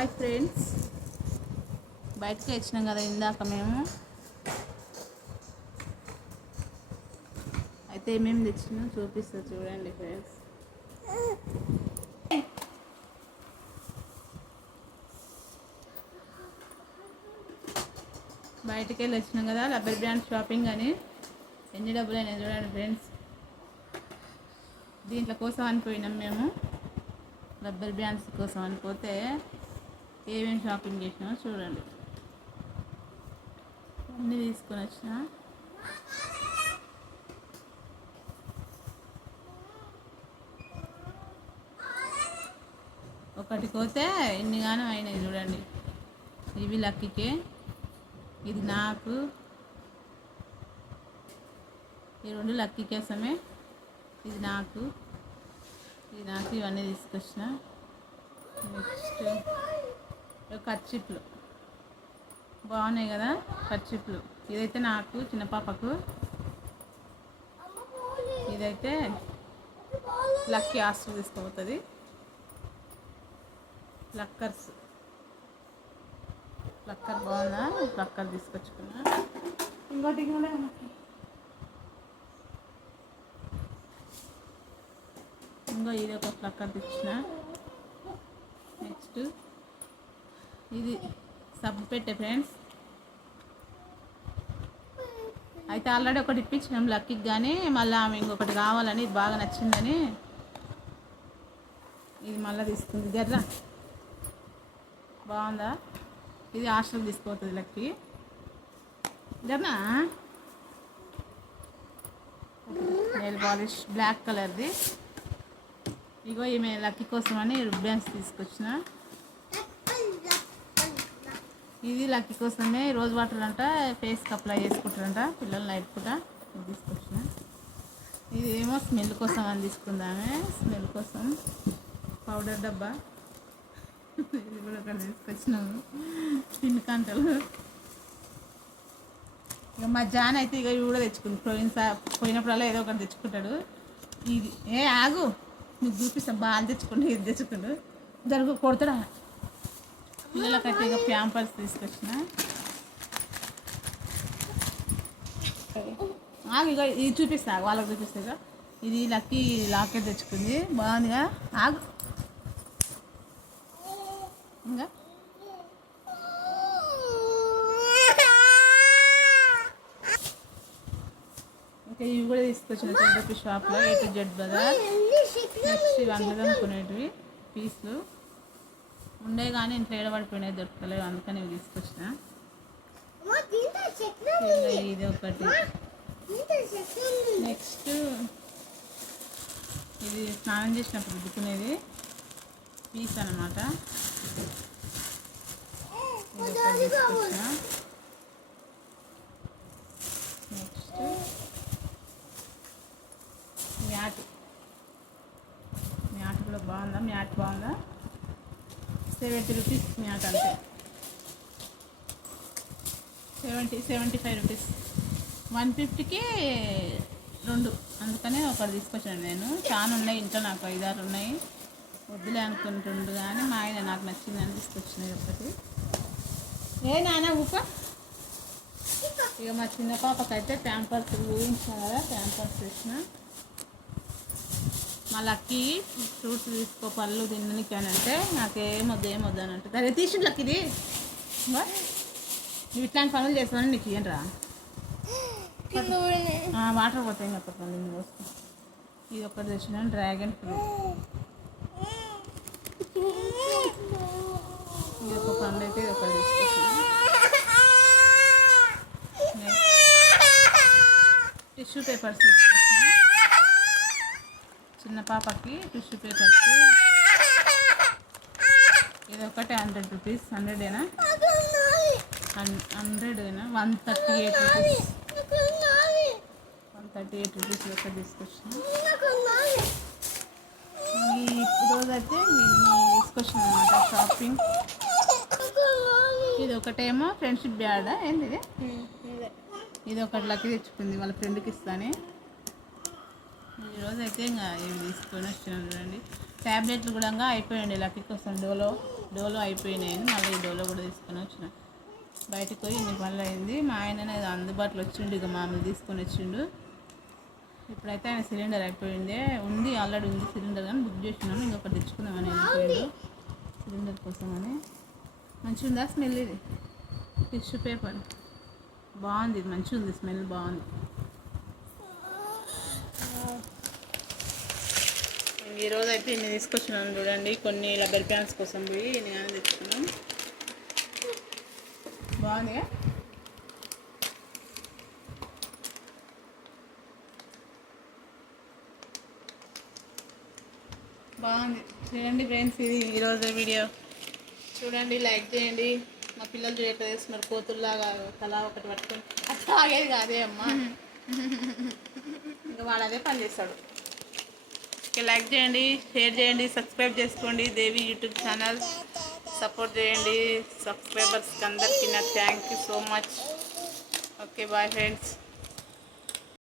Hi friends, బయటకు వచ్చినాం కదా ఇందాక మేము. అయితే ఏమేమి తెచ్చినా చూపిస్తా చూడండి ఫ్రెండ్స్. బయటకు వెళ్ళి వచ్చినాం కదా రబ్బర్ బ్యాండ్ షాపింగ్ అని. ఎన్ని డబ్బులు అయినాయి చూడండి ఫ్రెండ్స్. దీంట్లో కోసం అనిపోయినాం మేము, రబ్బర్ బ్యాండ్స్ కోసం అనిపోతే ఏమేమి షాపింగ్ చేసినామో చూడండి. అన్నీ తీసుకొని వచ్చిన. ఒకటి పోతే ఎన్నిగానో అయినాయి చూడండి. ఇవి లక్కీకే, ఇది నాకు, ఈ రెండు లక్కీ కోసమే. ఇది నాకు ఇవన్నీ తీసుకొచ్చిన. నెక్స్ట్ కర్చీఫ్లు బాగున్నాయి కదా కర్చీఫ్లు. ఇదైతే నాకు చిన్న పాపకు, ఇదైతే లక్కీ హాస్టల్ తీసుకోపోతుంది. ప్లక్కర్ బాగుందా, ప్లక్కర్ తీసుకొచ్చుకున్నా. ఇంకోటి ఇంకో ఇది ఒక ప్లక్కర్ తెచ్చిన. నెక్స్ట్ ఇది సబ్బు పెట్టే ఫ్రెండ్స్. అయితే ఆల్రెడీ ఒకటి ఇప్పించినాం లక్కీకి, కానీ మళ్ళీ ఆమె ఇంకొకటి కావాలని, ఇది బాగా నచ్చిందని ఇది మళ్ళీ తీసుకుంది. జర్రా బాగుందా, ఇది హాస్టల్ తీసుకుపోతుంది లక్కీ. జర్నా నెయిల్ పాలిష్ బ్లాక్ కలర్ది. ఇగో ఈమె లక్కీ కోసం అని రుబ్బెన్స్ తీసుకొచ్చిన. ఇది లక్కీ కోసమే, రోజ్ వాటర్ అంట ఫేస్కి అప్లై చేసుకుంటారంట పిల్లలు నైట్ పూట. ఇది తీసుకొచ్చిన. ఇది ఏమో స్మెల్ కోసం అని తీసుకుందామే, స్మెల్ కోసం పౌడర్ డబ్బా. ఇది కూడా అక్కడ తీసుకొచ్చినాము, పిన్ కంటలు. ఇక మా జాన్ అయితే ఇక ఇవి కూడా తెచ్చుకుంది. పోయినప్పుడల్లా ఏదో ఒకటి తెచ్చుకుంటాడు. ఇది ఆగు నీకు చూపిస్తాం, బాగా తెచ్చుకుంటూ ఇది తెచ్చుకుంటూ జరుగు కొడతాడా. పిల్లలకైతే ఇక ప్యాంపర్స్ తీసుకొచ్చిన. ఇక ఇది చూపిస్తా, వాళ్ళకి చూపిస్తా. ఇక ఇది లక్కీ లాకెట్ తెచ్చుకుంది, బాగుందిగా. ఆగు ఇంకా ఇంకా ఇవి కూడా తీసుకొచ్చిన చెడ్డపి షాప్లో, A to Z Bazar. Next ఇవి అందులో అనుకునేటివి పీస్లు ఉండే, కానీ ఇంట్లో ఏడబడిపోయినాయి, దొరకలేవు, అందుకని ఇవి తీసుకొచ్చిన. ఇది ఒకటి. నెక్స్ట్ ఇది స్నానం చేసినప్పుడు రుద్దుకునేది పీస్ అన్నమాట. ఇది ఒకటి తీసుకొచ్చిన. నెక్స్ట్ మ్యాట్ కూడా బాగుందా, మ్యాట్ బాగుందా. 70 రూపీస్ మ్యాట్, అంతే. 75 రూపీస్. 150కి 2, అందుకనే ఒకటి తీసుకొచ్చాను నేను. చాలా ఉన్నాయి ఇంట్లో, నాకు 5-6 ఉన్నాయి. వద్దులే అనుకుంటుండు, కానీ మా ఆయన నాకు నచ్చిందని తీసుకొచ్చినాయి ఒకటి. నాన్న ఊప. ఇక మా చిన్న పాపకైతే ప్యాంపర్స్ ఊహించిన కదా, ప్యాంపర్స్ తెచ్చిన. మా లక్కీ ఫ్రూట్స్ తీసుకో పళ్ళు తినడానికి అని అంటే, నాకేమొద్దు అని అంటే, అదే తీసి లక్కీది నువ్వు ఇట్లాంటి పనులు చేస్తానని నీకు ఇయ్యండి రా. వాటర్ పోతాయి ఇంకా పనులు వస్తాం. ఇది ఒకటి తెచ్చిన డ్రాగన్ ఫ్రూట్. ఇది ఒక పండు అయితే ఇది ఒకటి తీసుకొచ్చిన. టిష్యూ పేపర్స్ తీసుకొచ్చిన చిన్న పాపకి. టిష్యూ పేపర్స్ ఇది ఒకటి 100 రూపీస్. 100ఏనా 100ఏనా 138 రూపీస్. 138 రూపీస్ ఒకటి తీసుకొచ్చిన. ఈరోజు అయితే తీసుకొచ్చిన అన్నమాట షాపింగ్. ఇది ఒకటేమో ఫ్రెండ్షిప్ బ్యాడ్. ఏంది ఇది? ఇది ఒకటి లక్కీ తెచ్చుకుంది, వాళ్ళ ఫ్రెండ్కి ఇస్తాను. ఈరోజు అయితే ఇంకా ఇవి తీసుకొని వచ్చినాను చూడండి. ట్యాబ్లెట్లు కూడా అయిపోయాయండి లక్కీ కోసం. డోలో డోలో అయిపోయినాయి, మళ్ళీ ఈ డోలో కూడా తీసుకొని వచ్చిన. బయటకు పోయి ఇన్ని పనులు అయింది. మా ఆయననే అందుబాటులో వచ్చిండు, ఇక మామూలు తీసుకొని వచ్చిండు. ఇప్పుడైతే ఆయన సిలిండర్ అయిపోయింది, ఉంది ఆల్రెడీ ఉంది సిలిండర్, కానీ బుక్ చేసినాము, ఇంకొకటి తెచ్చుకుందామని వెళ్ళిపోయిండు సిలిండర్ కోసం అని. మంచిగా ఉందా స్మెల్? ఇది టిష్యూ పేపర్ బాగుంది, ఇది మంచిగా ఉంది, స్మెల్ బాగుంది. ఈరోజు అయితే ఇన్ని తీసుకొచ్చినాను చూడండి, కొన్ని రబ్బర్ ప్యాంట్స్ కోసం పోయి నేను తెచ్చుకున్నాను. బాగుందిగా, బాగుంది. చూడండి ఫ్రెండ్స్, ఇది ఈరోజు వీడియో చూడండి, లైక్ చేయండి. మా పిల్లలు చూడట్లా చేస్తున్నారు, కోతుల్లాగా తలా ఒకటి పట్టుకొని. అట్లా ఆగేది కాదే అమ్మ, ఇంకా వాడు అదే పని చేస్తాడు. ఓకే, లైక్ చేయండి, షేర్ చేయండి, సబ్స్క్రైబ్ చేసుకోండి దేవి యూట్యూబ్ ఛానల్. సపోర్ట్ చేయండి సబ్స్క్రైబర్స్కి అందరికీ. నాకు thank you so much. Okay, bye friends.